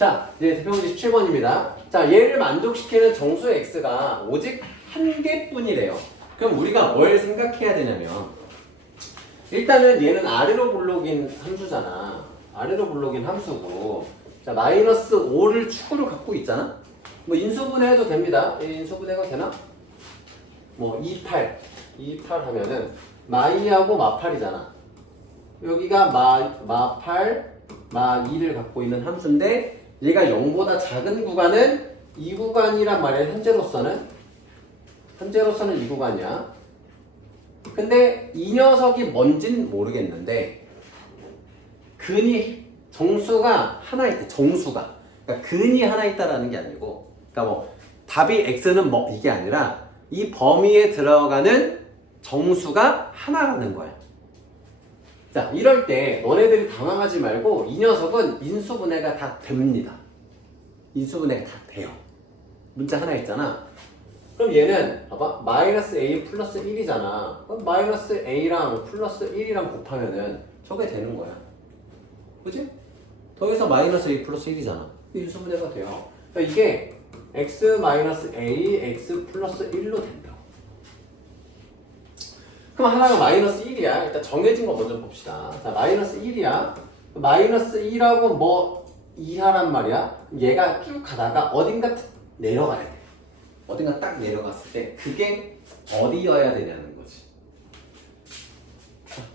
자, 이제 대표문제 17번입니다. 자, 얘를 만족시키는 정수의 x가 오직 한 개뿐이래요. 그럼 우리가 뭘 생각해야 되냐면, 일단은 얘는 아래로 불록인 함수잖아. 아래로 불록인 함수고, 자, 마이너스 5를 축으로 갖고 있잖아. 뭐 인수분해해도 됩니다. 인수분해가 되나? 뭐 28 하면은 마이하고 마8이잖아. 여기가 마8, 마2를 갖고 있는 함수인데, 얘가 0보다 작은 구간은 이 구간이란 말이야. 현재로서는 이 구간이야. 근데 이 녀석이 뭔진 모르겠는데, 근이 정수가 하나 있다. 정수가, 그러니까 근이 하나 있다라는 게 아니고, 그러니까 뭐 답이 x는 뭐 이게 아니라 이 범위에 들어가는 정수가 하나라는 거야. 자, 이럴 때 너네들이 당황하지 말고, 이 녀석은 인수분해가 다 됩니다. 인수분해가 다 돼요. 문자 하나 있잖아. 그럼 얘는 봐봐, 마이너스 a 플러스 1이잖아. 그럼 마이너스 a랑 플러스 1이랑 곱하면은 저게 되는 거야. 그치? 더해서 마이너스 a 플러스 1이잖아. 인수분해가 돼요. 그러니까 이게 x 마이너스 a, x 플러스 1로 된다. 그럼 하나가 마이너스 1이야. 일단 정해진 거 먼저 봅시다. 자, 마이너스 1이야. 마이너스 1하고 뭐 이하란 말이야. 얘가 쭉 가다가 어딘가 내려가야 돼. 어딘가 딱 내려갔을 때 그게 어디여야 되냐는 거지.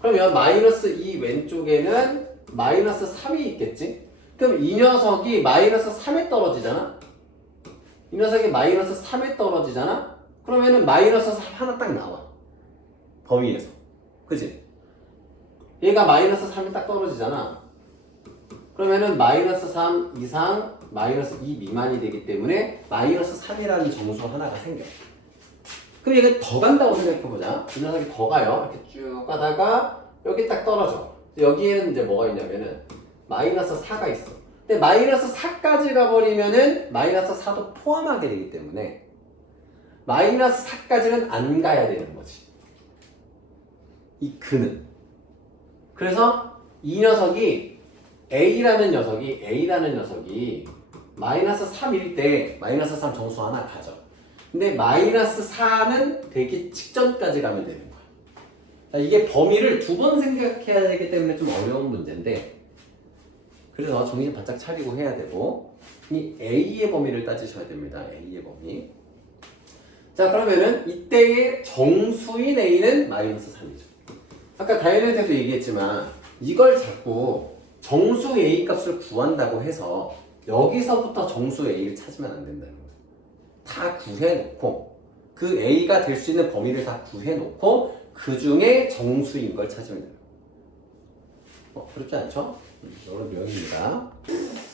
그러면 마이너스 2 왼쪽에는 마이너스 3이 있겠지? 그럼 이 녀석이 마이너스 3에 떨어지잖아? 이 녀석이 마이너스 3에 떨어지잖아? 그러면은 마이너스 3 하나 딱 나와. 범위에서. 그치? 얘가 마이너스 3이 딱 떨어지잖아. 그러면은 마이너스 3 이상 마이너스 2 미만이 되기 때문에 마이너스 3이라는 정수 하나가 생겨. 그럼 얘가 더 간다고 생각해보자. 이 녀석이 더 가요. 이렇게 쭉 가다가 여기 딱 떨어져. 여기에는 이제 뭐가 있냐면은 마이너스 4가 있어. 근데 마이너스 4까지 가버리면은 마이너스 4도 포함하게 되기 때문에 마이너스 4까지는 안 가야 되는 거지. 이 근은. 그래서 이 녀석이 A라는 녀석이 마이너스 3일 때 마이너스 3 정수 하나 가져. 근데 마이너스 4는 되기 직전까지 가면 되는 거야. 자, 이게 범위를 두 번 생각해야 되기 때문에 좀 어려운 문제인데, 그래서 정신 바짝 차리고 해야 되고, 이 A의 범위를 따지셔야 됩니다. A의 범위. 자, 그러면은 이때의 정수인 A는 마이너스 3이죠. 아까 다이어트에서 얘기했지만 이걸 자꾸 정수 A 값을 구한다고 해서 여기서부터 정수 A를 찾으면 안 된다는 거예요. 다 구해놓고 그 A가 될 수 있는 범위를 다 구해놓고 그 중에 정수인 걸 찾으면 돼요. 어렵지 않죠? 어려운 내용입니다.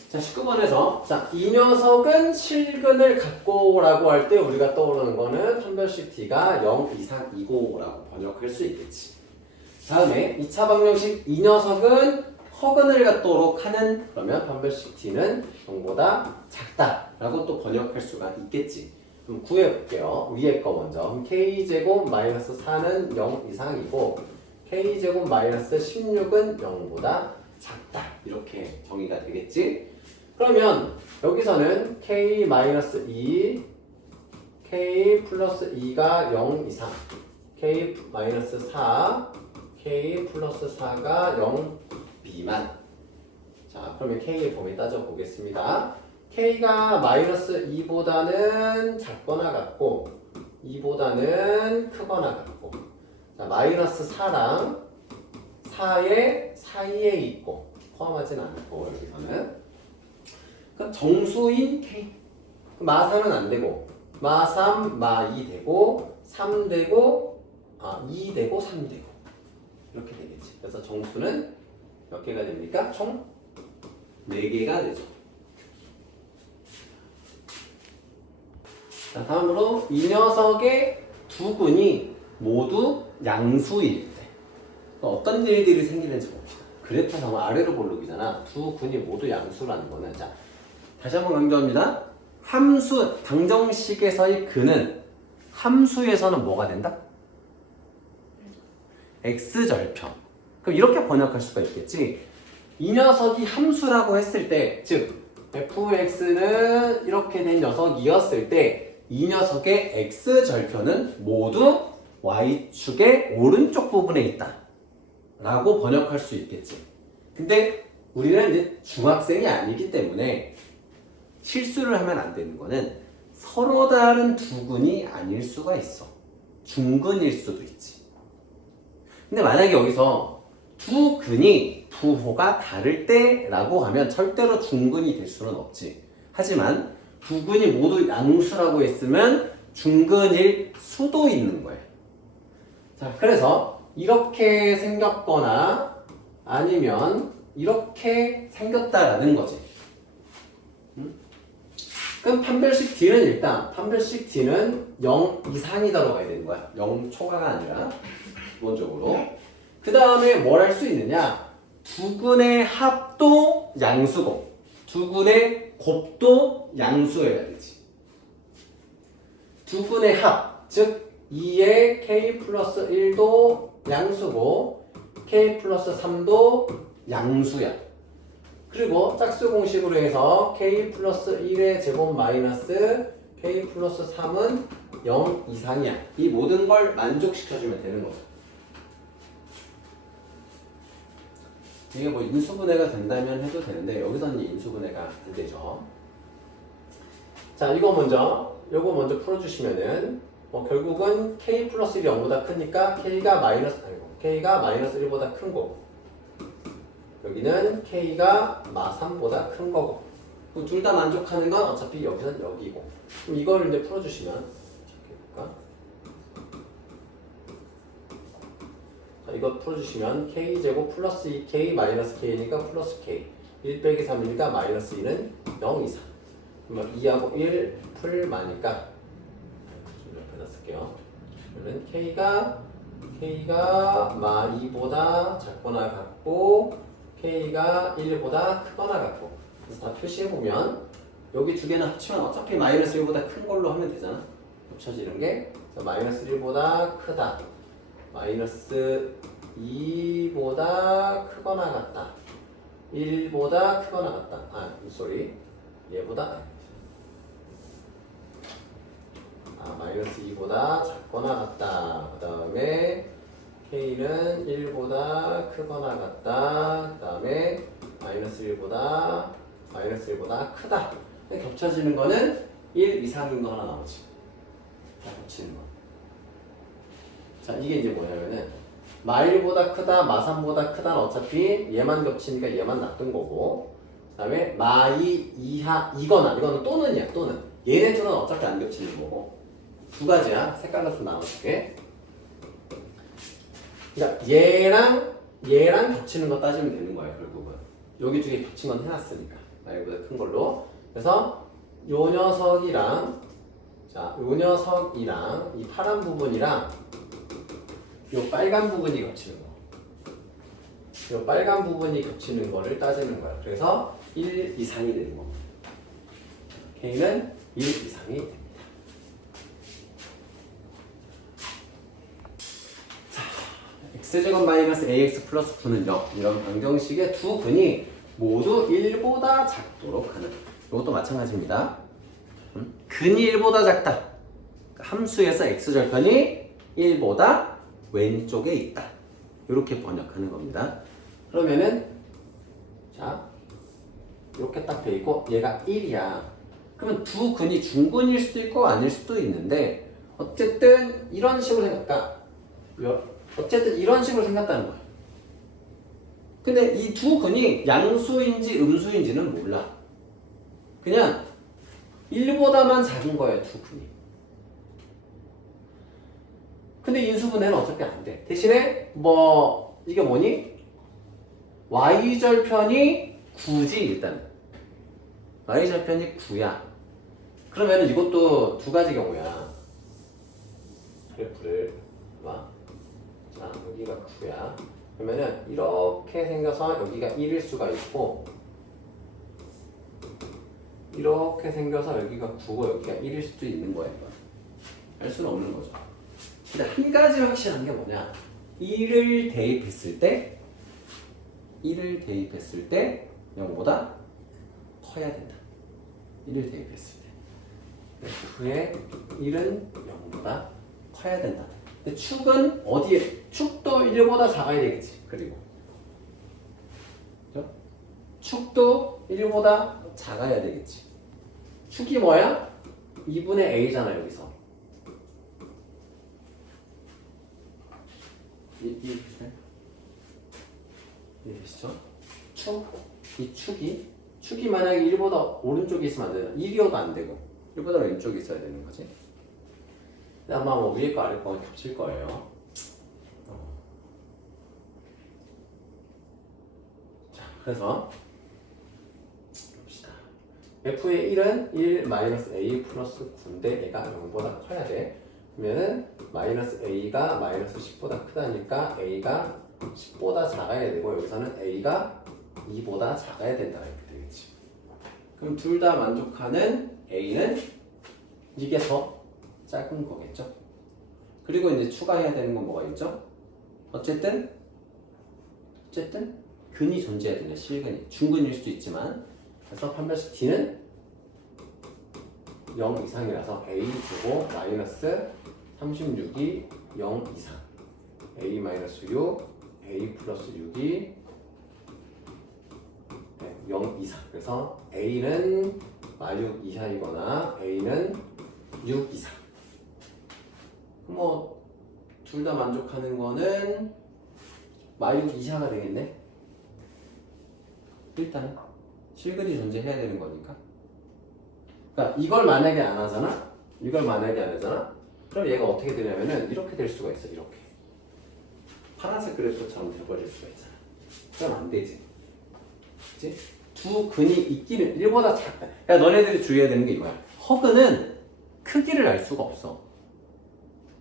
자, 19번에서 자, 이 녀석은 실근을 갖고 오라고 할 때 우리가 떠오르는 거는 판별식 T가 0 이상이고라고 번역할 수 있겠지. 다음에 2차 방정식 이 녀석은 허근을 갖도록 하는, 그러면 판별식 T는 0보다 작다라고 또 번역할 수가 있겠지. 그럼 구해볼게요. 위에 거 먼저. 그럼 K제곱 마이너스 4는 0 이상이고 K제곱 마이너스 16은 0보다 작다. 이렇게 정의가 되겠지. 그러면 여기서는 K 마이너스 2, K 플러스 2가 0 이상, K 마이너스 4, K 플러스 4가 0 미만. 자, 그러면 K의 범위 따져보겠습니다. K가 마이너스 2보다는 작거나 같고 2보다는 크거나 같고, 자, 마이너스 4랑 4의 사이에 있고 포함하진 않고 여기서는. 그럼 정수인 K. 마4는 안 되고 마3, 마2 되고 3 되고 2 되고 3 되고 이렇게 되겠지. 그래서 정수는 몇 개가 됩니까? 총 4개가 되죠. 자, 다음으로 이 녀석의 두 근이 모두 양수일 때 어떤 일들이 생기는지 봅시다. 그래프상 아래로 볼록이잖아. 두 근이 모두 양수라는 거는, 자, 다시 한번 강조합니다. 함수, 방정식에서의 근은 함수에서는 뭐가 된다? x절편. 그럼 이렇게 번역할 수가 있겠지. 이 녀석이 함수라고 했을 때, 즉 fx는 이렇게 된 녀석이었을 때 이 녀석의 x절편은 모두 y축의 오른쪽 부분에 있다 라고 번역할 수 있겠지. 근데 우리는 이제 중학생이 아니기 때문에 실수를 하면 안 되는 거는 서로 다른 두 근이 아닐 수가 있어. 중근일 수도 있지. 근데 만약에 여기서 두 근이 부호가 다를 때라고 하면 절대로 중근이 될 수는 없지. 하지만 두 근이 모두 양수라고 했으면 중근일 수도 있는 거예요. 자, 그래서 이렇게 생겼거나 아니면 이렇게 생겼다라는 거지. 그럼 판별식 D는 일단 판별식 D는 0 이상이 들어가야 되는 거야. 0 초과가 아니라 기본적으로. 그 다음에 뭘 할 수 있느냐? 두 근의 합도 양수고 두 근의 곱도 양수여야 되지. 두 근의 합, 즉 2의 k 플러스 1도 양수고 k 플러스 3도 양수야. 그리고 짝수 공식으로 해서 k 플러스 1의 제곱 마이너스 k 플러스 3은 0 이상이야. 이 모든 걸 만족시켜주면 되는 거죠. 이게 뭐 인수분해가 된다면 해도 되는데 여기서는 인수분해가 안 되죠. 자, 요거 먼저 풀어주시면은 결국은 k 플러스 1이 0보다 크니까 k가 마이너스 1보다 큰 거고 여기는 k가 마3보다 큰 거고 둘 다 만족하는 건 어차피 여기선 여기고 그럼 이걸 이제 풀어주시면 볼까? 자, 이거 풀어주시면 k제곱 플러스 2k 마이너스 k니까 플러스 k 1 빼기 3이니까 마이너스 2는 0 이상 그러면 2하고 1 풀마니까 좀 옆에다 쓸게요. 그러면 k가 마 2보다 작거나 같고 k가 1보다 크거나 같고 그래서 다 표시해보면 여기 두 개는 합치면 어차피 마이너스 1보다 큰 걸로 하면 되잖아. 겹쳐지는 게 마이너스 1보다 크다 마이너스 2보다 크거나 같다 1보다 크거나 같다 얘보다 마이너스 2보다 작거나 같다. 그 다음에 k는 1보다 크거나 같다. 그 다음에 마이너스 1보다 크다. 겹쳐지는 거는 1 이상인 거 하나 나오지. 다 겹치는 거. 자, 이게 이제 뭐냐면은 마1보다 크다, 마3보다 크다는 어차피 얘만 겹치니까 얘만 놔둔 거고 그 다음에 마2 이하 이거는 또는이야. 또는 얘네 둘은 어차피 안 겹치는 거고 두 가지야. 색깔로 좀 나눠줄게. 그러니까 얘랑 겹치는 거 따지면 되는 거야. 결국은 여기 두 개 겹친 건 해놨으니까 마1보다 큰 걸로. 그래서 요 녀석이랑 이 파란 부분이랑 요 빨간 부분이 겹치는 거. 요 빨간 부분이 겹치는 거를 따지는 거야. 그래서 1 이상이 되는 거. k는 1 이상이 됩니다. 자, x제곱 마이너스 ax 플러스 9는 0. 이런 방정식의 두 근이 모두 1보다 작도록 하는. 이것도 마찬가지입니다. 근이 1보다 작다. 함수에서 x절편이 1보다 왼쪽에 있다. 이렇게 번역하는 겁니다. 그러면은 자 이렇게 딱 돼 있고 얘가 1이야. 그러면 두 근이 중근일 수도 있고 아닐 수도 있는데 어쨌든 이런 식으로 생겼다는 거야. 근데 이 두 근이 양수인지 음수인지는 몰라. 그냥 1보다만 작은 거예요, 두 근이. 근데 인수분해는 어차피 안 돼. 대신에 이게 뭐니? y절편이 9지 일단. y절편이 9야. 그러면 이것도 두 가지 경우야. 그래프를 봐. 자, 여기가 9야. 그러면은 이렇게 생겨서 여기가 1일 수가 있고 이렇게 생겨서 여기가 9고 여기가 1일 수도 있는 거야. 알 수는 없는 거죠. 근데 한 가지 확실한 게 뭐냐? 1을 대입했을 때 0보다 커야 된다. 1을 대입했을 때 f의 1은 0보다 커야 된다. 근데 축은 어디에? 축도 1보다 작아야 되겠지. 그리고 그죠? 축도 1보다 작아야 되겠지. 축이 뭐야? 2분의 a잖아 여기서. 이해되시죠? 이 축이 만약에 1보다 오른쪽에 있으면 안 되나? 1이어도 안 되고 1보다 왼쪽에 있어야 되는 거지. 근데 아마 뭐 위에 거 아래 거 겹칠 거예요. 자, 그래서 봅시다. f의 1은 1 마이너스 a 플러스 9인데 얘가 0보다 커야 돼. 그러면은 마이너스 a가 마이너스 10보다 크다니까 a가 10보다 작아야 되고 여기서는 a가 2보다 작아야 된다 이렇게 되겠지. 그럼 둘 다 만족하는 a는 이게 더 작은 거겠죠. 그리고 이제 추가해야 되는 건 뭐가 있죠? 어쨌든 근이 존재해야 되냐, 실근이. 중근일 수도 있지만 그래서 판별식 d는 0 이상이라서 a 주고 마이너스 36이 0 이상 a 마이너스 6 a 플러스 6이 0 이상. 그래서 a는 마6 이하이거나 a는 6 이상. 뭐 둘 다 만족하는 거는 마6 이하가 되겠네. 일단은 실근이 존재해야 되는 거니까. 그러니까 이걸 만약에 안 하잖아. 그럼 얘가 어떻게 되냐면은 이렇게 될 수가 있어. 이렇게 파란색 그래프처럼 돼버릴 수가 있잖아. 그럼 안 되지. 그치? 두 근이 있기는 1보다 작다. 그러니까 너네들이 주의해야 되는 게 이거야. 허근은 크기를 알 수가 없어.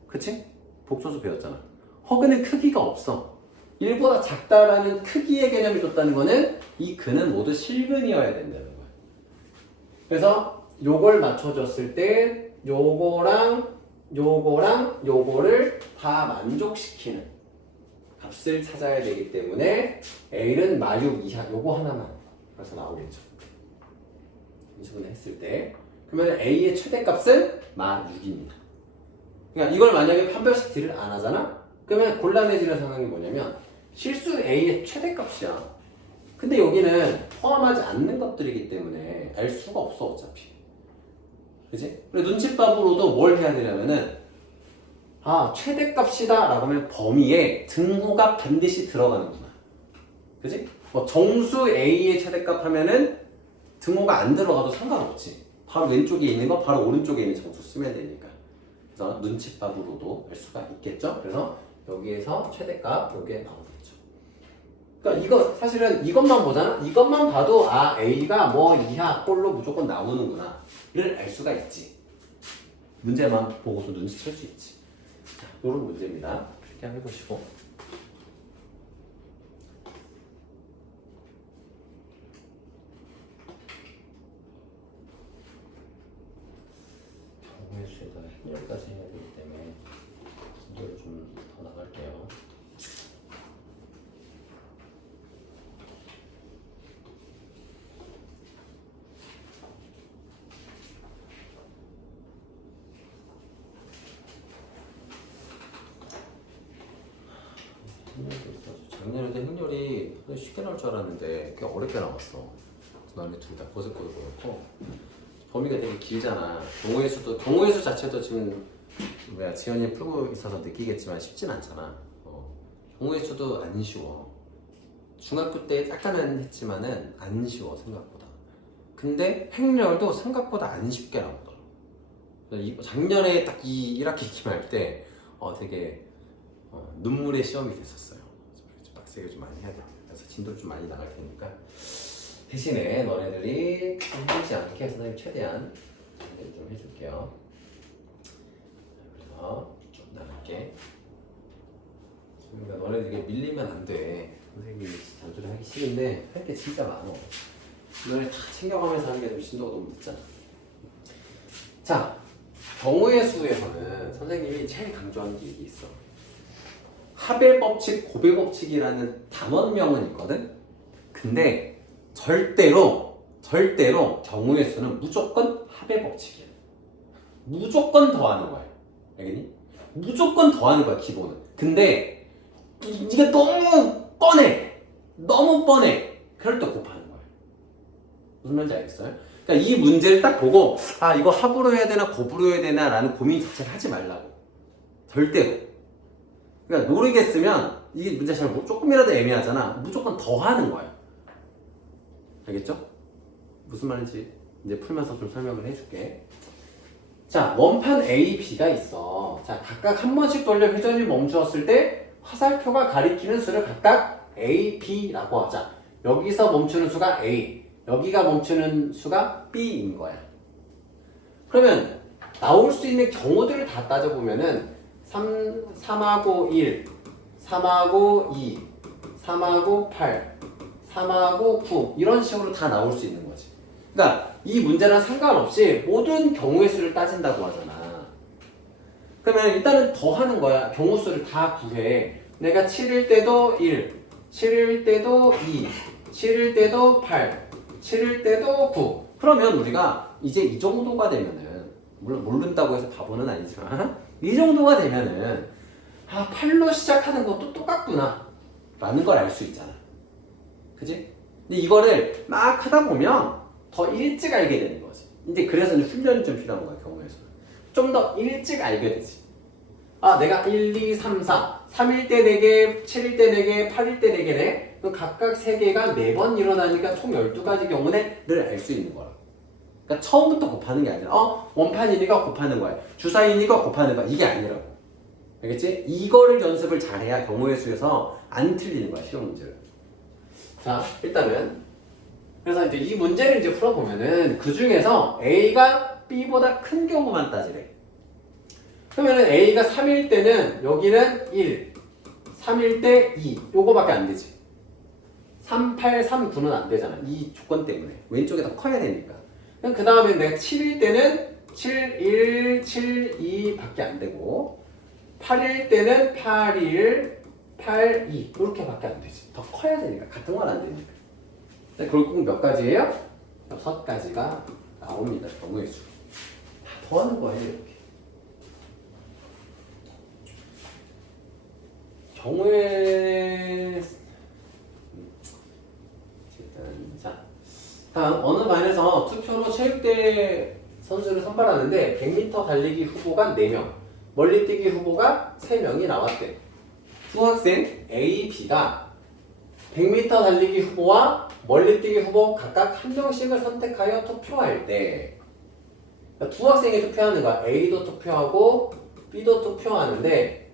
그치? 복소수 배웠잖아. 허근은 크기가 없어. 1보다 작다라는 크기의 개념을 줬다는 거는 이 근은 모두 실근이어야 된다는 거야. 그래서 요걸 맞춰줬을 때 요거랑 요거를 다 만족시키는 값을 찾아야 되기 때문에 A는 마6 이하 요거 하나만 그래서 나오겠죠. 인수분해 했을 때 그러면 A의 최대값은 마6입니다. 그러니까 이걸 만약에 판별식 D를 안 하잖아? 그러면 곤란해지는 상황이 뭐냐면 실수 A의 최대값이야. 근데 여기는 포함하지 않는 것들이기 때문에 알 수가 없어 어차피. 그치? 그래 눈칫밥으로도 뭘 해야 되냐면은 최대값이다 라고 하면 범위에 등호가 반드시 들어가는구나. 그치? 뭐 정수 A의 최대값 하면은 등호가 안 들어가도 상관없지. 바로 왼쪽에 있는 거 바로 오른쪽에 있는 정수 쓰면 되니까. 그래서 눈칫밥으로도 알 수가 있겠죠? 그래서 여기에서 최대값 여기에 나오겠죠. 그러니까 이거 사실은 이것만 보잖아. 이것만 봐도 A가 뭐 이하 꼴로 무조건 나오는구나 를 알 수가 있지. 문제만 보고서 눈치챌 수 있지. 자, 요런 문제입니다. 쉽게 한번 해보시고. 경우의 수에다가 행렬까지 해야 되기 때문에 진도를 좀 더 나갈게요. 행렬도 있어. 작년에도 행렬이 쉽게 나올 줄 알았는데 꽤 어렵게 나왔어. 너네 둘 다 고생고도 그렇고 범위가 되게 길잖아. 경우의 수 자체도 지금 지연이 풀고 있어서 느끼겠지만 쉽진 않잖아. 경우의 수도 안 쉬워. 중학교 때 약간은 했지만은 안 쉬워 생각보다. 근데 행렬도 생각보다 안 쉽게 나오더라고. 작년에 딱 이 1학기 기말할 때 되게 눈물의 시험이 됐었어요. 빡세게 좀 많이 해야 돼. 그래서 진도 좀 많이 나갈 테니까 대신에 너네들이 힘들지 않게 선생님 최대한 좀 해줄게요. 그래서 좀 나갈게. 그러니까 너네들이 밀리면 안 돼. 선생님이 잔소리 하기 싫은데 할 게 진짜 많어. 너네 다 챙겨가면서 하는 게 좀 진도가 너무 늦잖아. 자, 경우의 수에서는 선생님이 제일 강조하는 게 있어. 합의 법칙, 고배 법칙이라는 단원명은 있거든. 근데 절대로 절대로 경우의 수는 무조건 합의 법칙이야. 무조건 더하는 거야. 알겠니? 무조건 더하는 거야, 기본은. 근데 이게 너무 뻔해. 너무 뻔해. 그럴 때 곱하는 거야. 무슨 말인지 알겠어요? 그러니까 이 문제를 딱 보고 아 이거 합으로 해야 되나 곱으로 해야 되나 라는 고민 자체를 하지 말라고. 절대로. 그러니까 모르겠으면 이 문제 잘 조금이라도 애매하잖아. 무조건 더하는 거야. 알겠죠? 무슨 말인지 이제 풀면서 좀 설명을 해줄게. 자, 원판 A, B가 있어. 자, 각각 한 번씩 돌려 회전이 멈추었을 때 화살표가 가리키는 수를 각각 A, B라고 하자. 여기서 멈추는 수가 A, 여기가 멈추는 수가 B인 거야. 그러면 나올 수 있는 경우들을 다 따져보면은 3하고 1, 3하고 2, 3하고 8, 3하고 9 이런 식으로 다 나올 수 있는 거지. 그러니까 이 문제랑 상관없이 모든 경우의 수를 따진다고 하잖아. 그러면 일단은 더하는 거야. 경우 수를 다 구해. 내가 7일 때도 1, 7일 때도 2, 7일 때도 8, 7일 때도 9. 그러면 우리가 이제 이 정도가 되면은 물론 모른다고 해서 바보는 아니지만 이 정도가 되면은 아 8로 시작하는 것도 똑같구나 라는 걸 알 수 있잖아. 그지? 근데 이거를 막 하다 보면 더 일찍 알게 되는 거지. 이제 그래서 훈련이 좀 필요한 거야, 경우에서. 좀 더 일찍 알게 되지. 아, 내가 1, 2, 3, 4. 3일 때 4개, 7일 때 4개, 8일 때 4개네. 그럼 각각 3개가 4번 일어나니까 총 12가지 경우네를 알 수 있는 거라. 그러니까 처음부터 곱하는 게 아니라, 원판이니까 곱하는 거야. 주사이니까 곱하는 거야. 이게 아니라고. 알겠지? 이거를 연습을 잘해야 경우의 수에서 안 틀리는 거야, 시험 문제를. 자, 일단은. 그래서 이제 이 문제를 이제 풀어보면은 그 중에서 A가 B보다 큰 경우만 따지래. 그러면은 A가 3일 때는 여기는 1, 3일 때 2, 요거밖에 안 되지. 3, 8, 3, 9는 안 되잖아. 이 조건 때문에. 왼쪽에 더 커야 되니까. 그럼 그 다음에 내가 7일 때는 7, 1, 7, 2 밖에 안 되고 8일 때는 8, 1, 8, 2 이렇게 밖에 안 되지. 더 커야 되니까. 같은 건 안 되니까. 결국 몇 가지예요? 6가지가 나옵니다. 경우의 수. 다 더하는 거예요, 이렇게. 경우의 자, 다음 어느 반에서 투표로 체육대회 선수를 선발하는데 100m 달리기 후보가 4명, 멀리뛰기 후보가 3명이 나왔대. 두 학생 A, B가 100m 달리기 후보와 멀리뛰기 후보 각각 한 명씩을 선택하여 투표할 때 두 학생이 투표하는 거야. A도 투표하고 B도 투표하는데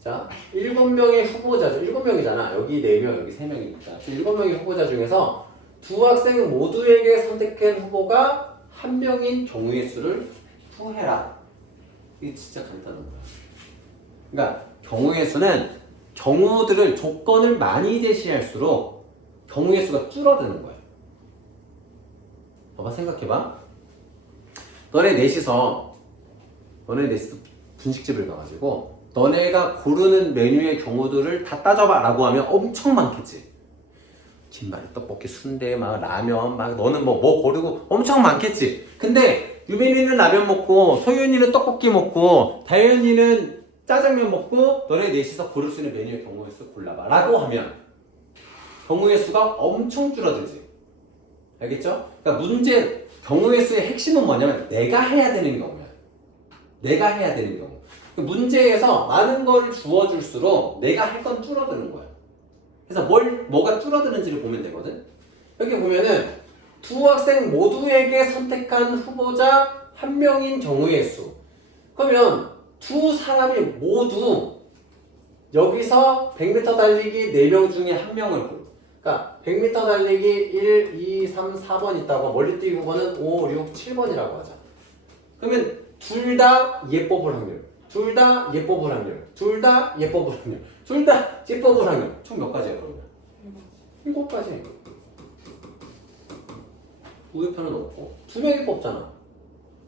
자 7명의 후보자죠. 7명이잖아. 여기 4명, 여기 3명이니까 7명의 후보자 중에서 두 학생 모두에게 선택한 후보가 한 명인 경우의 수를 구해라. 이게 진짜 간단한 거야. 그러니까 경우의 수는 경우들을 조건을 많이 제시할수록 경우의 수가 줄어드는 거야. 봐봐, 생각해봐. 너네 넷이서 분식집을 가가지고 너네가 고르는 메뉴의 경우들을 다 따져봐 라고 하면 엄청 많겠지. 김말이, 떡볶이, 순대, 막 라면, 막 너는 뭐 고르고 엄청 많겠지. 근데 유빈이는 라면 먹고 소윤이는 떡볶이 먹고 다현이는 짜장면 먹고 너네 넷이서 고를 수 있는 메뉴의 경우의 수 골라봐 라고 하면 경우의 수가 엄청 줄어들지. 알겠죠? 그러니까 문제 경우의 수의 핵심은 뭐냐면 내가 해야 되는 경우야. 내가 해야 되는 경우. 문제에서 많은 걸 주어줄수록 내가 할 건 줄어드는 거야. 그래서 뭐가 줄어드는지를 보면 되거든. 여기 보면은 두 학생 모두에게 선택한 후보자 한 명인 경우의 수. 그러면 두 사람이 모두 여기서 100m 달리기 4명 중에 한 명을 고르. 그러니까 100m 달리기 1, 2, 3, 4번 있다고 멀리뛰기 후보는 5, 6, 7번이라고 하자. 그러면 둘 다 얘 뽑을 확률, 둘 다 얘 뽑을 확률, 둘 다 얘 뽑을 확률, 둘 다 얘 뽑을 확률. 총 몇 가지야 그러면? 7가지. 우회편은 없고 2명이 뽑잖아.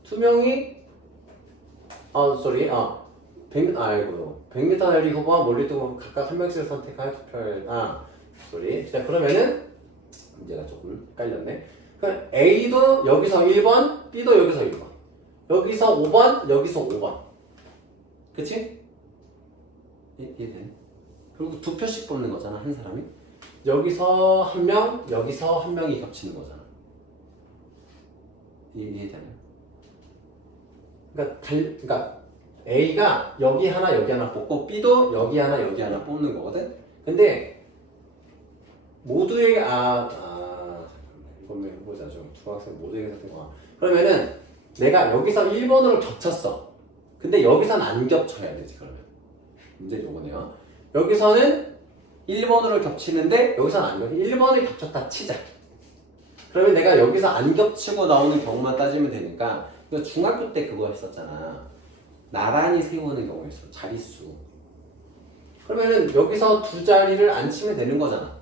2명이 100m 달리기 후보와 멀리뛰기 후보 각각 한 명씩을 선택하여 투표할. 자, 그러면은 문제가 조금 헷갈렸네. 그럼 A도 여기서 1번, B도 여기서 1번. 여기서 5번, 여기서 5번. 그치? 이해되네. 그리고 두 표씩 뽑는 거잖아, 한 사람이. 여기서 한 명, 여기서 한 명이 겹치는 거잖아. 이해되네. 그러니까 A가 여기 하나 뽑고 B도 여기 하나 뽑는 거거든. 근데 모두에게 잠깐만 이걸 해보자. 좀 중학생 모두에게 같은 거. 그러면은 내가 여기서 1번으로 겹쳤어. 근데 여기선 안 겹쳐야 되지. 그러면 문제 요거네요. 여기서는 1번으로 겹치는데 여기서는 안 겹쳐. 1번을 겹쳤다 치자. 그러면 내가 여기서 안 겹치고 나오는 경우만 따지면 되니까 이거 중학교 때 그거 했었잖아. 나란히 세우는 경우 있어. 자릿수. 그러면은 여기서 두 자리를 안 치면 되는 거잖아.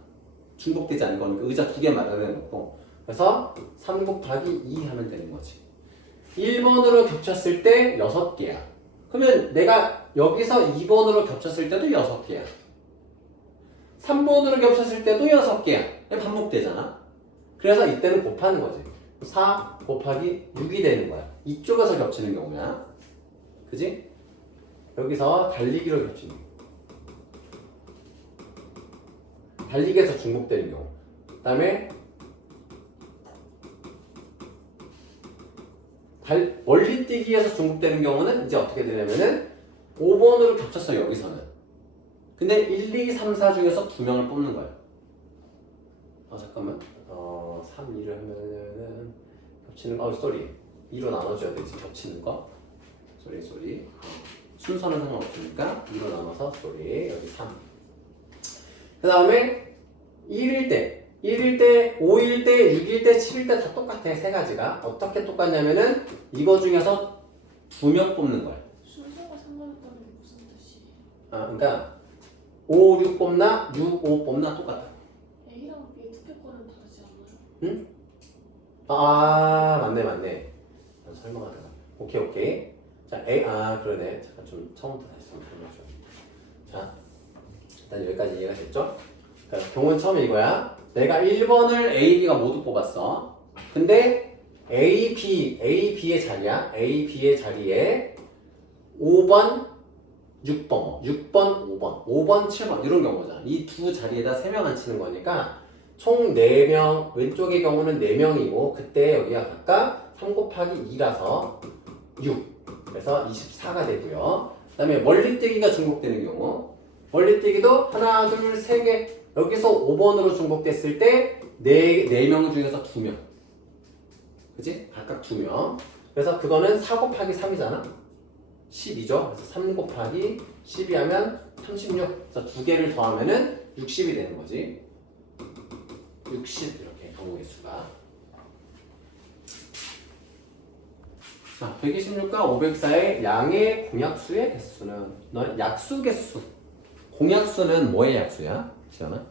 중복되지 않는 거니까 의자 두 개 마련해 놓고 그래서 3 곱하기 2 하면 되는 거지. 1번으로 겹쳤을 때 6개야. 그러면 내가 여기서 2번으로 겹쳤을 때도 6개야. 3번으로 겹쳤을 때도 6개야. 반복되잖아. 그래서 이때는 곱하는 거지. 4 곱하기 6이 되는 거야. 이쪽에서 겹치는 경우야. 그지? 여기서 달리기로 겹치는 경우. 달리기에서 중복되는 경우. 그 다음에 멀리뛰기에서 중복되는 경우는 이제 어떻게 되냐면은 5번으로 겹쳤어 여기서는. 근데 1, 2, 3, 4 중에서 2명을 뽑는 거야. 잠깐만. 3, 2를 하면은 겹치는 거. 쏘리. 2로 나눠줘야 되지. 겹치는 거. 쏘리. 순서는 상관없으니까 2로 나눠서 쏘리. 여기 3. 그 다음에 1일 때, 5일 때, 6일 때, 7일 때 다 똑같아. 세 가지가. 어떻게 똑같냐면은 이거 중에서 2명 뽑는 거야. 순서가 상관없다는 게 무슨 뜻이에요? 그러니까 5, 6 뽑나, 6, 5 뽑나 똑같아. A랑 B의 투표권은 다르지 않나요? 응? 맞네. 설명하다가. 오케이. 자, 그러네. 잠깐 좀 처음부터 다시 설명해줘. 자, 일단 여기까지 이해가 됐죠? 그러니까 경우는 처음에 이거야. 내가 1번을 A, B가 모두 뽑았어. 근데 A, B의 자리야. A, B의 자리에 5번, 6번, 5번, 7번 이런 경우잖아. 이 두 자리에다 3명 앉히는 거니까 총 4명, 왼쪽의 경우는 4명이고 그때 여기가 각각 3 곱하기 2라서 6. 그래서 24가 되고요. 그 다음에 멀리뛰기가 중복되는 경우 멀리뛰기도 하나, 둘, 세 개 여기서 5번으로 중복됐을 때 4명 중에서 2명. 그치? 각각 2명. 그래서 그거는 4 곱하기 3이잖아. 10이죠. 그래서 3 곱하기 12 하면 36. 그래서 두 개를 더하면은 60이 되는 거지. 60 이렇게 경우의 수가. 126과 504의 양의 공약수의 개수는 너는 약수 개수. 공약수는 뭐의 약수야? 지연아?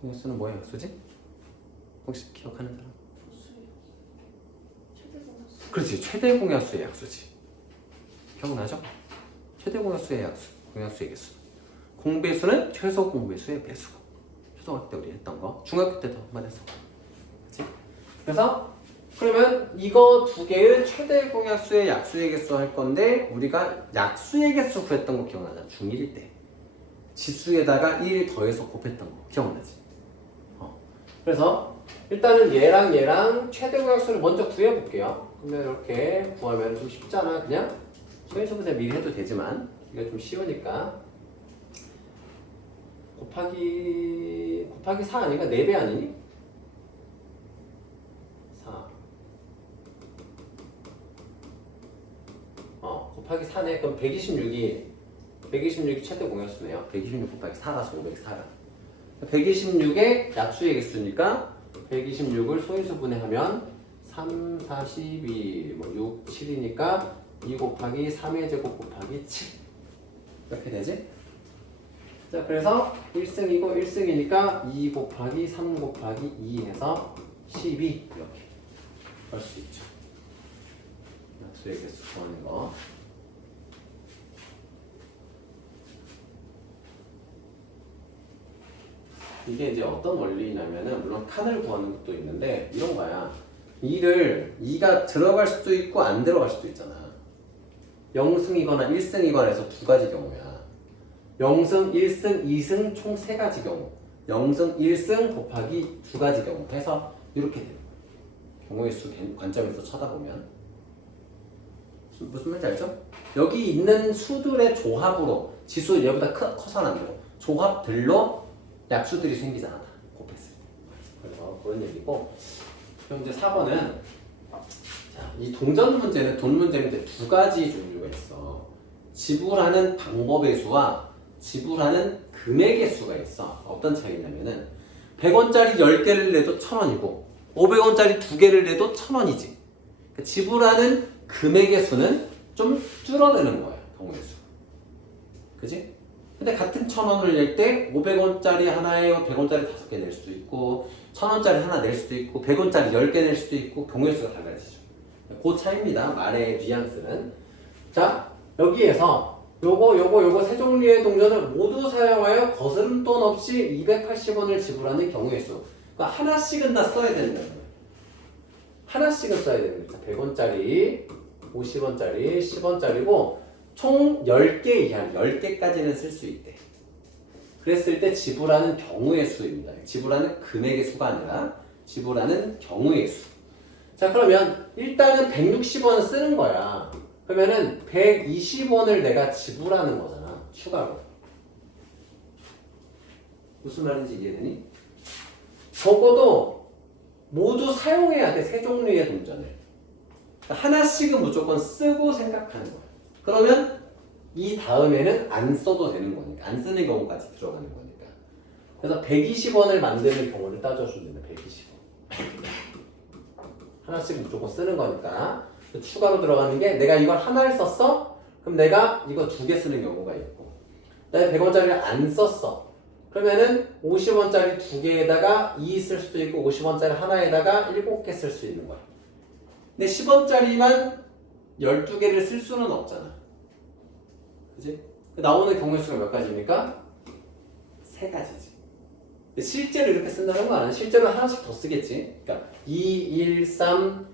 공약수는 뭐의 약수지? 혹시 기억하는 사람? 최대 공약수. 그렇지. 최대 공약수의 약수지. 기억나죠? 최대 공약수의 약수. 공약수의 개수. 공배수는 최소 공배수의 배수고. 초등학교 때 우리 했던 거. 중학교 때도 한번 했어. 그렇지? 그래서 그러면 이거 두 개의 최대 공약수의 약수의 개수 할 건데 우리가 약수의 개수 구했던 거 기억나잖아. 중1일 때. 지수에다가 1 더해서 곱했던 거 기억나지? 그래서 일단은 얘랑 최대 공약수를 먼저 구해볼게요. 그러면 이렇게 구하면 좀 쉽잖아. 그냥 소인수분해 미리 해도 되지만 이게 좀 쉬우니까 곱하기 4 아니니까 4배 아니니? 4 곱하기 4네. 그럼 126이 최대 공약수네요. 126 곱하기 4라서 504가 126의 약수의 개수니까 126을 소인수분해하면 3, 4, 12, 6, 7이니까 2 곱하기 3의 제곱 곱하기 7 이렇게 되지? 자, 그래서 1승이고 1승이니까 2 곱하기 3 곱하기 2 해서 12 이렇게 할 수 있죠. 약수의 개수 구하는 거. 이게 이제 어떤 원리냐면은 물론 칸을 구하는 것도 있는데 이런 거야. 2가 들어갈 수도 있고 안 들어갈 수도 있잖아. 0승이거나 1승이거나 해서 두 가지 경우야. 0승, 1승, 2승 총 세 가지 경우. 0승, 1승 곱하기 두 가지 경우 해서 이렇게 돼요. 경우의 수 관점에서 쳐다보면 무슨 말인지 알죠? 여기 있는 수들의 조합으로 지수 얘보다 커서 안 돼요. 조합들로 약수들이 생기잖아. 다 곱했을 때. 그래서 그런 얘기고. 그럼 이제 4번은 자, 이 동전 문제는 돈 문제인데 두 가지 종류가 있어. 지불하는 방법의 수와 지불하는 금액의 수가 있어. 어떤 차이냐면은 100원짜리 10개를 내도 1,000원이고 500원짜리 2개를 내도 1,000원이지. 그러니까 지불하는 금액의 수는 좀 줄어드는 거야. 경우의 수. 그지? 근데 같은 1,000원을 낼 때 500원짜리 하나에 100원짜리 5개 낼 수도 있고 1,000원짜리 하나 낼 수도 있고 100원짜리 10개 낼 수도 있고 경우의 수가 달라지죠. 그 차이입니다. 말의 뉘앙스는. 자, 여기에서 요거 세 종류의 동전을 모두 사용하여 거스름 돈 없이 280원을 지불하는 경우의 수. 그러니까 하나씩은 다 써야 되는 거예요. 하나씩은 써야 되는 거죠. 100원짜리, 50원짜리, 10원짜리고 총 10개 이하, 10개까지는 쓸 수 있대. 그랬을 때 지불하는 경우의 수입니다. 지불하는 금액의 수가 아니라 지불하는 경우의 수. 자, 그러면 일단은 160원 쓰는 거야. 그러면은 120원을 내가 지불하는 거잖아. 추가로. 무슨 말인지 이해되니? 적어도 모두 사용해야 돼. 세 종류의 동전을. 하나씩은 무조건 쓰고 생각하는 거야. 그러면 이 다음에는 안 써도 되는 거니까. 안 쓰는 경우까지 들어가는 거니까. 그래서 120원을 만드는 경우를 따져주면 됩니다. 120원. 하나씩 무조건 쓰는 거니까. 추가로 들어가는 게 내가 이걸 하나를 썼어? 그럼 내가 이거 2개 쓰는 경우가 있고 내가 100원짜리를 안 썼어. 그러면은 50원짜리 2개에다가 2 쓸 수도 있고 50원짜리 하나에다가 7개 쓸 수 있는 거야. 근데 10원짜리만 12개를 쓸 수는 없잖아. 그지? 나오는 경우의 수가 몇 가지입니까? 3가지지. 실제로 이렇게 쓴다는 거 아니야? 실제로 하나씩 더 쓰겠지. 그러니까 2, 1, 3,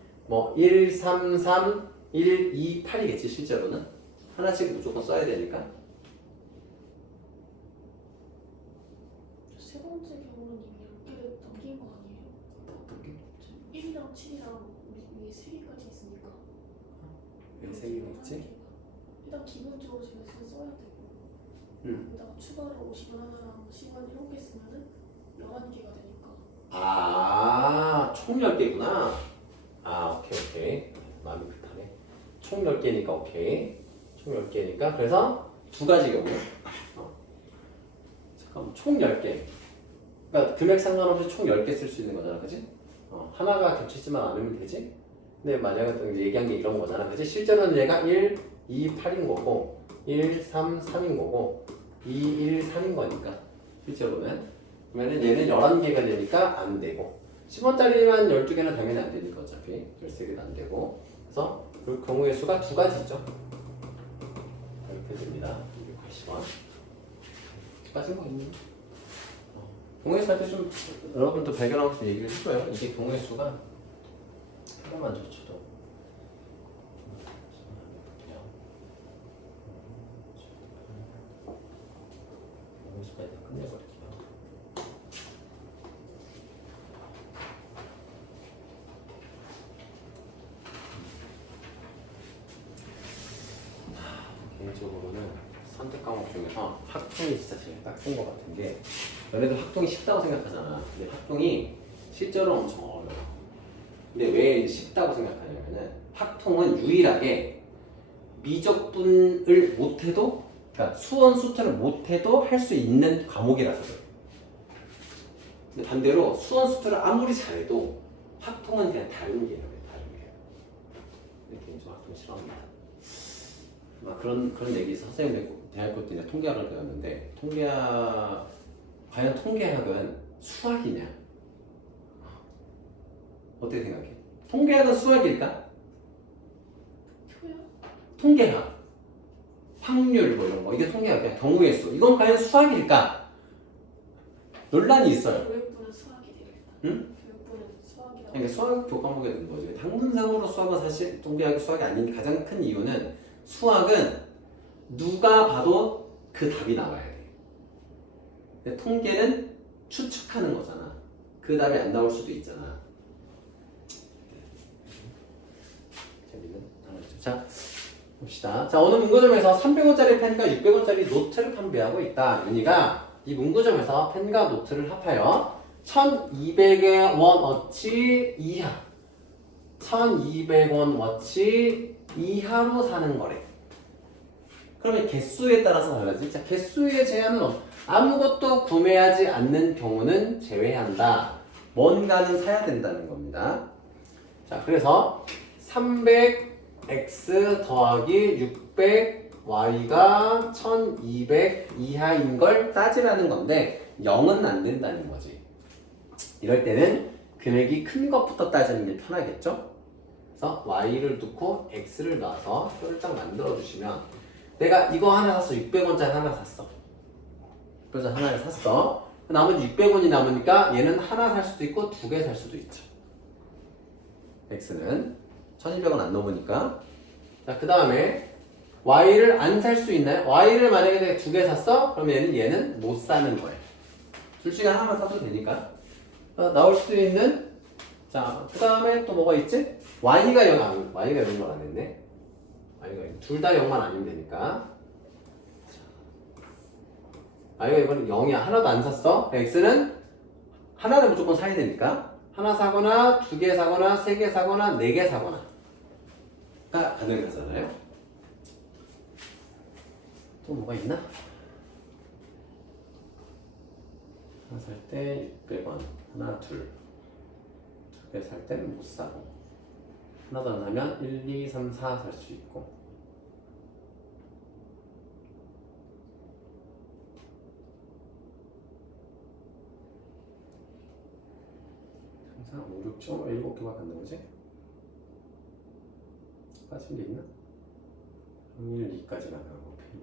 1, 3, 3, 1, 2, 8이겠지. 실제로는 하나씩 무조건 써야 되니까. 세 번째 경우는 이미 10개 넘긴 거 아니에요? 어떻게? 1이랑 7이랑 위에 3개까지 있으니까 왜 3개가 있지? 일단 기본적으로 제가 써야 되고 여기다가 추가로 50원 하나랑 10원 7개 쓰면은 11개가 되니까 총 10개구나. 오케이. 마음이 급하네. 총 10개니까 오케이. 총 10개니까 그래서 두 가지 경우. 잠깐만, 총 10개. 그러니까 금액 상관없이 총 10개 쓸 수 있는 거잖아. 그지? 하나가 겹치지만 않으면 되지? 근데 만약에 얘기한 게 이런 거잖아. 그지? 실제로는 얘가 1, 2, 8인 거고 1, 3, 3인 거고 2, 1, 3인 거니까 실제로는 그러면 얘는 11개가 되니까 안 되고 10원짜리만 12개는 당연히 안 되니까 어차피 13개도 안 되고 그래서 그 경우의 수가 두 가지죠. 이렇게 됩니다. 280원. 빠진 거 있니? 경우의 수 할 때 좀 여러분도 발견하면서 얘기를 해줘요. 이게 경우의 수가 한 번만 더 쳐도 경우의 수가 일단 끝내버릴게요. 개인적으로는 선택 과목 중에서 학종이 진짜 제일 빡센 것 같은 게 너네들 학종이 쉽다고 생각하잖아. 근데 학종이 실제로 엄청 어려워. 근데 왜 쉽다고 생각하냐면은 학통은 유일하게 미적분을 못해도 그러니까 수원 수투를 못해도 할 수 있는 과목이라서 그래. 근데 반대로 수원 수투를 아무리 잘해도 학통은 그냥 다른 게요. 다른 게. 이렇게 좀 학통 싫어합니다. 그런 얘기 선생님들 대학교 때 이제 통계학을 배웠는데 과연 통계학은 수학이냐? 어떻게 생각해? 통계학은 수학일까? 통계학, 확률 뭐 이런 거 이게 통계학이야. 경우의 수 이건 과연 수학일까? 논란이 있어요. 교육부는 수학이 되겠다. 응? 교육부는 수학이라고. 그러니까 수학 교과목에 넣는 거지. 학문상으로 수학은 사실 통계학이 수학이 아닌 가장 큰 이유는 수학은 누가 봐도 그 답이 나와야 돼. 근데 통계는 추측하는 거잖아. 그 답이 안 나올 수도 있잖아. 재밌는 단어죠. 자, 봅시다. 자, 어느 문구점에서 300원짜리 펜과 600원짜리 노트를 판매하고 있다. 윤희가 이 문구점에서 펜과 노트를 합하여 1200원어치 이하 1200원어치 이하로 사는 거래. 그러면 개수에 따라서 달라지. 자, 개수의 제한은 아무것도 구매하지 않는 경우는 제외한다. 뭔가는 사야 된다는 겁니다. 자, 그래서 300x 더하기 600y가 1200 이하인 걸 따지라는 건데 0은 안 된다는 거지. 이럴 때는 금액이 큰 것부터 따지는 게 편하겠죠? 그래서 y를 넣고 x를 넣어서 표를 딱 만들어 주시면 내가 이거 하나 샀어. 600원짜리 하나 샀어. 그래서 하나를 샀어. 나머지 600원이 남으니까 얘는 하나 살 수도 있고 두 개 살 수도 있죠. x는 1200원 안 넘으니까. 자, 그 다음에 y를 안 살 수 있나요? y를 만약에 내가 두 개 샀어? 그러면 얘는 못 사는 거예요. 둘 중에 하나만 사도 되니까. 나올 수도 있는. 자, 그 다음에 또 뭐가 있지? y가 0 아니면 y가 0만 안 했네. 둘 다 0만 아니면 되니까. y가 이번엔 0이야. 하나도 안 샀어. x는 하나는 무조건 사야 되니까. 하나 사거나 두 개 사거나 세 개 사거나 네 개 사거나 가 가능하잖아요. 또 뭐가 있나? 하나 살 때 600원. 하나, 둘. 두 개 살 때는 못 사고. 하나 더 사면 1, 2, 3, 4 살 수 있고. 항상 5, 6, 7, 7개밖에 안 나오지? 빠진 게 있나? 1, 2까지 나가고 펜이.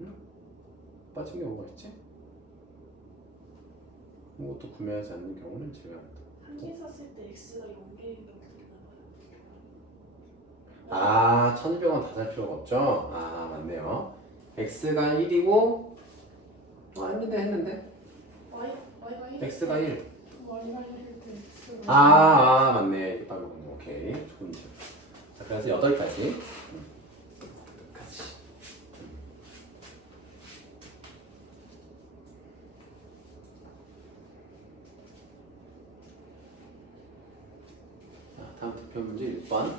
응? 빠진 게 뭐가 있지? 아무것도 구매하지 않는 경우는 제외한다. 한 개 샀을 때 X가 0개인 경우도 있나 봐요. 아, 1200원 다 살 필요가 없죠? 아, 맞네요. X가 1이고 했는데 Y가 1? X가 1. Y가 1일 때 X가 맞네. 이거 따로. 오케이. 좋은 점. 자, 그래서 8가지. 다음 대표 문제 6번.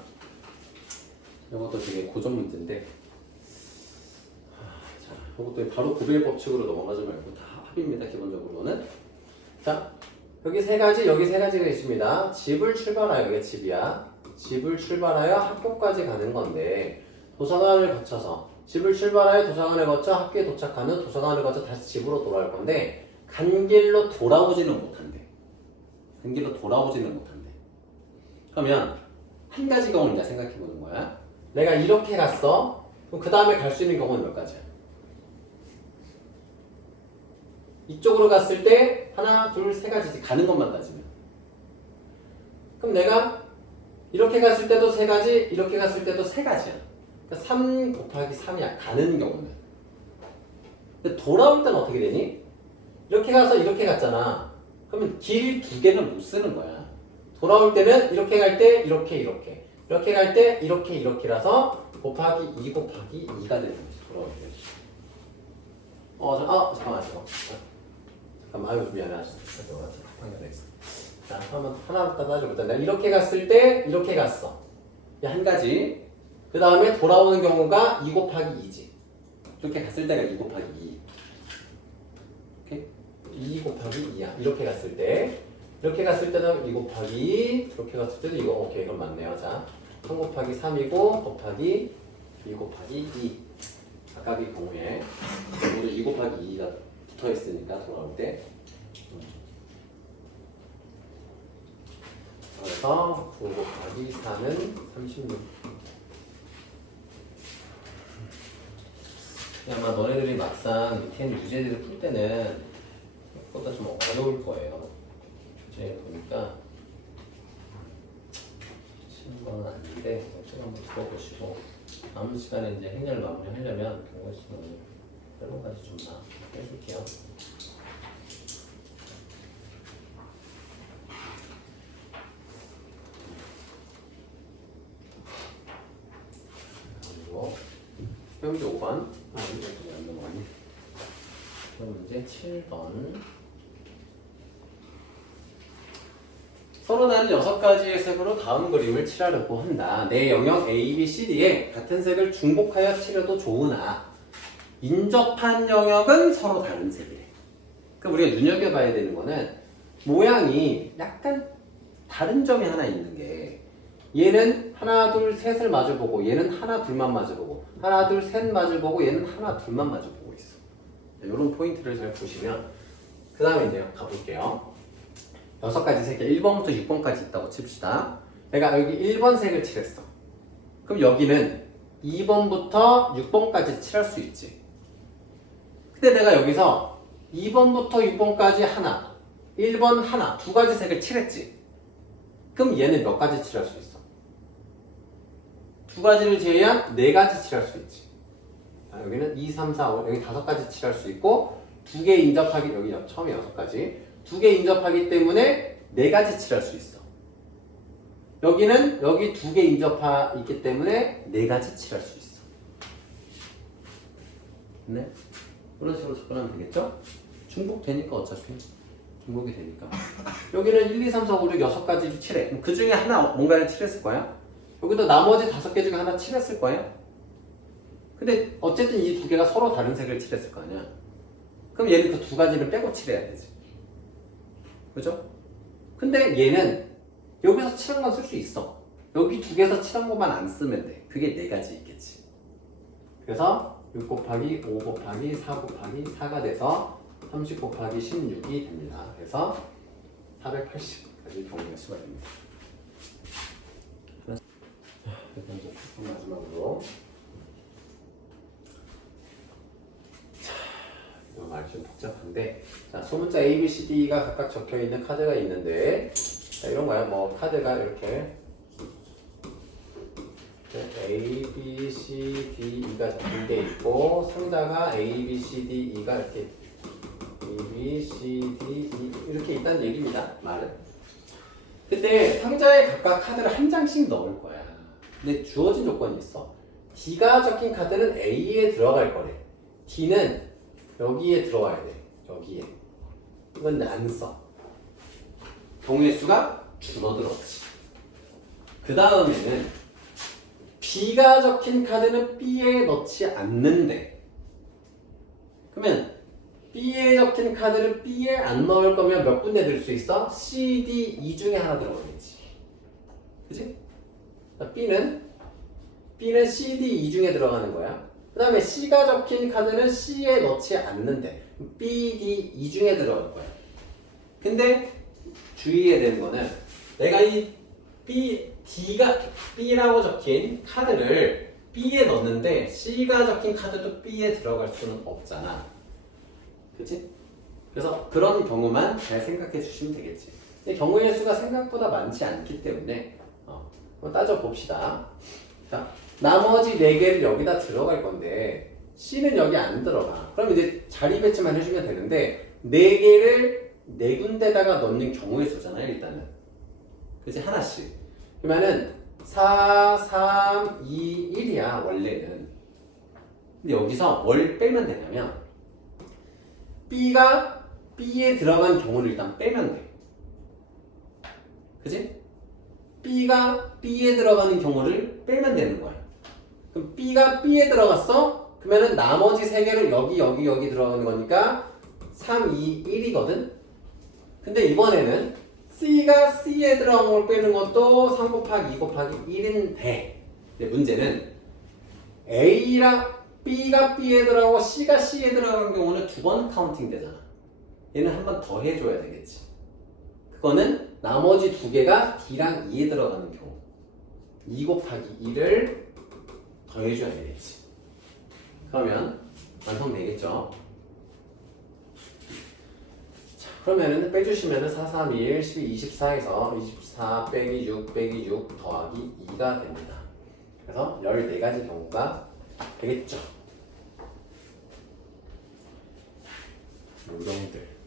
이것도 되게 고전 문제인데, 자, 이것도 바로 구별 법칙으로 넘어가지 말고 다 합입니다. 기본적으로는. 자, 여기 세 가지, 여기 세 가지가 있습니다. 집을 출발하여, 이게 집이야. 집을 출발하여 학교까지 가는 건데, 도서관을 거쳐서 집을 출발하여 도서관을 거쳐 학교에 도착하는, 도서관을 거쳐 다시 집으로 돌아올 건데, 간 길로 돌아오지는 못한대. 간 길로 돌아오지는 못한대. 그러면 한 가지 경우를 이제 생각해 보는 거야. 내가 이렇게 갔어. 그럼 그 다음에 갈 수 있는 경우는 몇 가지야? 이쪽으로 갔을 때 하나, 둘, 세 가지지. 가는 것만 따지면. 그럼 내가 이렇게 갔을 때도 세 가지, 이렇게 갔을 때도 세 가지야. 그러니까 3 곱하기 3이야. 가는 경우는. 근데 돌아올 때는 어떻게 되니? 이렇게 가서 이렇게 갔잖아. 그러면 길 두 개는 못 쓰는 거야. 돌아올 때는 이렇게 갈 때 이렇게 이렇게 이렇게 갈 때 이렇게 이렇게라서 곱하기 2 곱하기 2가 되는 거지. 돌아올 때. 잠깐만. 아유 미안해. 자, 한번 하나부터 따져보자. 내가 이렇게 갔을 때 이렇게 갔어. 한 가지. 그 다음에 돌아오는 경우가 2 곱하기 2지. 이렇게 갔을 때가 2 곱하기 2. 오케이? 2 곱하기 2야. 이렇게 갔을 때. 이렇게 갔을 때는 2 곱하기 2, 이렇게 갔을 때도 이거. 오케이, 그럼 맞네요. 자, 3 곱하기 3이고 곱하기 2 곱하기 2. 아까 그 경우에 우리 2 곱하기 2가 붙어 있으니까 돌아올 때. 그래서 9 곱하기 4는 36. 아마 너네들이 막상 밑에 있는 유제들을 풀 때는 그것보다 좀 어려울 거예요. 주제 보니까 쉬운 건 아닌데 어떻게 한번 들어보시고 다음 시간에 이제 행렬을 마무리하려면 경우의 수는 여러 가지 좀 다 해줄게요. 그리고 문제 5번. 이거 안 넘어가니? 문제 7번. 서로 다른 6가지의 색으로 다음 그림을 칠하려고 한다. 내 영역 A, B, C, D에 같은 색을 중복하여 칠해도 좋으나 인접한 영역은 서로 다른 색이래. 그러니까 우리가 눈여겨봐야 되는 거는 모양이 약간 다른 점이 하나 있는 게 얘는 하나, 둘, 셋을 마주보고 얘는 하나, 둘만 마주보고 하나, 둘, 셋 마주보고 얘는 하나, 둘만 마주보고 있어. 이런 포인트를 잘 보시면 그 다음에 이제 가볼게요. 6가지 색이 1번부터 6번까지 있다고 칩시다. 내가 여기 1번 색을 칠했어. 그럼 여기는 2번부터 6번까지 칠할 수 있지. 근데 내가 여기서 2번부터 6번까지 하나, 1번 하나, 2가지 색을 칠했지. 그럼 얘는 몇 가지 칠할 수 있어? 2가지를 제외한 4가지 칠할 수 있지. 여기는 2, 3, 4, 5, 여기 5가지 칠할 수 있고 2개 인접하기, 여기 처음에 6가지 2개 인접하기 때문에 4가지 칠할 수 있어. 여기는 여기 2개 인접하 있기 때문에 4가지 칠할 수 있어. 네? 그런 식으로 접근하면 되겠죠? 중복되니까 어차피 중복이 되니까 여기는 1, 2, 3, 4, 5, 6, 6가지를 칠해. 그럼 그 중에 하나 뭔가를 칠했을 거야. 여기도 나머지 5개 중에 하나 칠했을 거야. 근데 어쨌든 이 2개가 서로 다른 색을 칠했을 거 아니야. 그럼 얘는 그 2가지를 빼고 칠해야 되지. 그죠? 근데 얘는 여기서 칠한 건 쓸 수 있어. 여기 2개에서 칠한 것만 안 쓰면 돼. 그게 4가지 있겠지. 그래서 6 곱하기 5 곱하기 4 곱하기 4가 돼서 30 곱하기 16이 됩니다. 그래서 480까지 경우의 수가 됩니다. 일단 이제 마지막으로 이거 말이 좀 복잡한데, 자, 소문자 A, B, C, D가 각각 적혀 있는 카드가 있는데, 자, 이런 거야. 뭐 카드가 이렇게 A, B, C, D, E가 적힌 게 있고 상자가 A, B, C, D, E가 이렇게 A, B, C, D, E 이렇게 있다는 얘기입니다. 말은. 근데 상자에 각각 카드를 한 장씩 넣을 거야. 근데 주어진 조건이 있어. D가 적힌 카드는 A에 들어갈 거래. D는 여기에 들어와야 돼. 여기에. 이건 안 써. 경우의 수가 줄어들었지. 그 다음에는 B가 적힌 카드는 B에 넣지 않는데, 그러면 B에 적힌 카드를 B에 안 넣을 거면 몇 군데 들 수 있어? C, D, E 중에 하나 들어가겠지. 그치? B는 C, D, E 중에 들어가는 거야. 그 다음에 C가 적힌 카드는 C에 넣지 않는데 B, D, E 중에 들어갈 거야. 근데 주의해야 되는 거는 내가 이 D가 B라고 적힌 카드를 B에 넣는데 C가 적힌 카드도 B에 들어갈 수는 없잖아. 그치? 그래서 그런 경우만 잘 생각해 주시면 되겠지. 근데 경우의 수가 생각보다 많지 않기 때문에 한번 따져봅시다. 자, 나머지 4개를 여기다 들어갈 건데 C는 여기 안 들어가. 그럼 이제 자리 배치만 해주면 되는데 4개를 4군데다가 넣는 경우의 수잖아요. 일단은 그치? 하나씩. 그러면은 4, 3, 2, 1이야 원래는. 근데 여기서 뭘 빼면 되냐면 B가 B에 들어간 경우를 일단 빼면 돼. 그치? B가 B에 들어가는 경우를 빼면 되는 거야. 그럼 B가 B에 들어갔어? 그러면은 나머지 3개를 여기 들어가는 거니까 3, 2, 1이거든? 근데 이번에는 C가 C에 들어간 걸 빼는 것도 3 곱하기 2 곱하기 1인데, 근데 문제는 B가 B에 들어가고 C가 C에 들어간 경우는 2번 카운팅 되잖아. 얘는 한 번 더 해줘야 되겠지. 그거는 나머지 2개가 D랑 E에 들어가는 경우 2 곱하기 2를 더해줘야 되겠지. 그러면 완성되겠죠? 자, 그러면은 빼주시면은 4, 3, 1, 12, 24에서 24 빼기 6 빼기 6 더하기 2가 됩니다. 그래서 14가지 경우가 되겠죠. 요령들